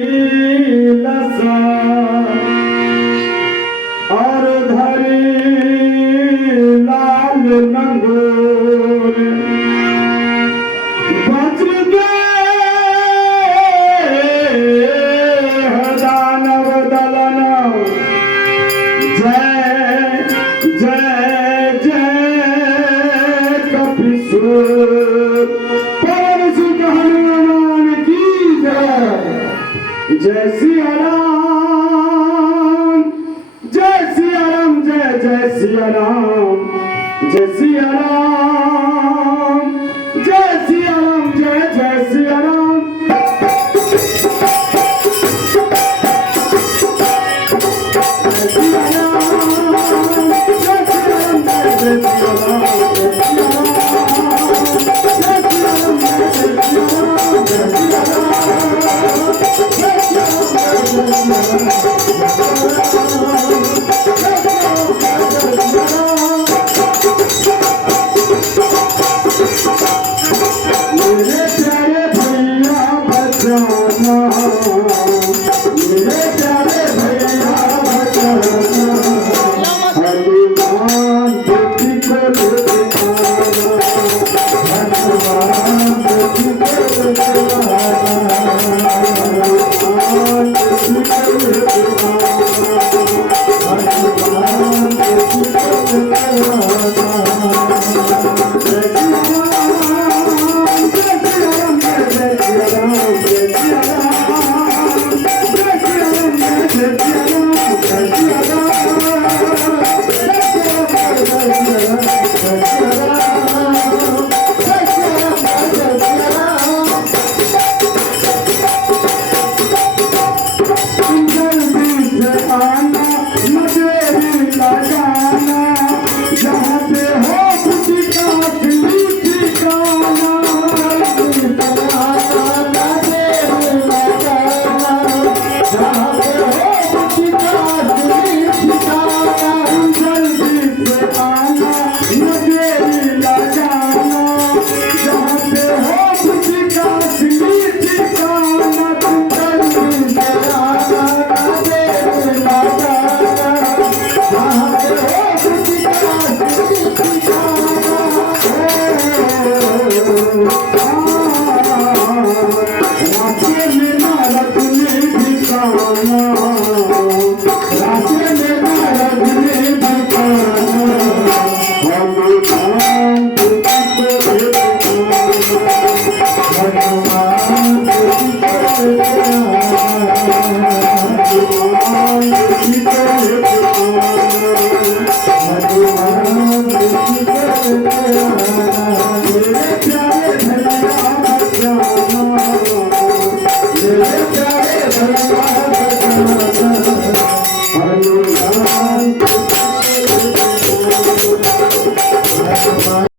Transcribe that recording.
लसा और धरी लाल नंगोर वज्र दे दानव दलन जय जय जय कपिसूर पवन सुत हनुमान की जय। जय सिया राम जय सिया राम जय जय सिया राम जय सिया राम जय सिया राम जय जय सिया राम। जय सिया राम जय सिया राम जय जय सिया राम जय सिया राम जय सिया राम जय सिया मेरे प्यारे भैया बचाना मेरे प्यारे भैया बचाना हनुमान बेटी को दिखाना हनुमान बेटी को दिखाना हनुमान बेटी को दिखाना हनुमान बेटी को दिखाना। Oh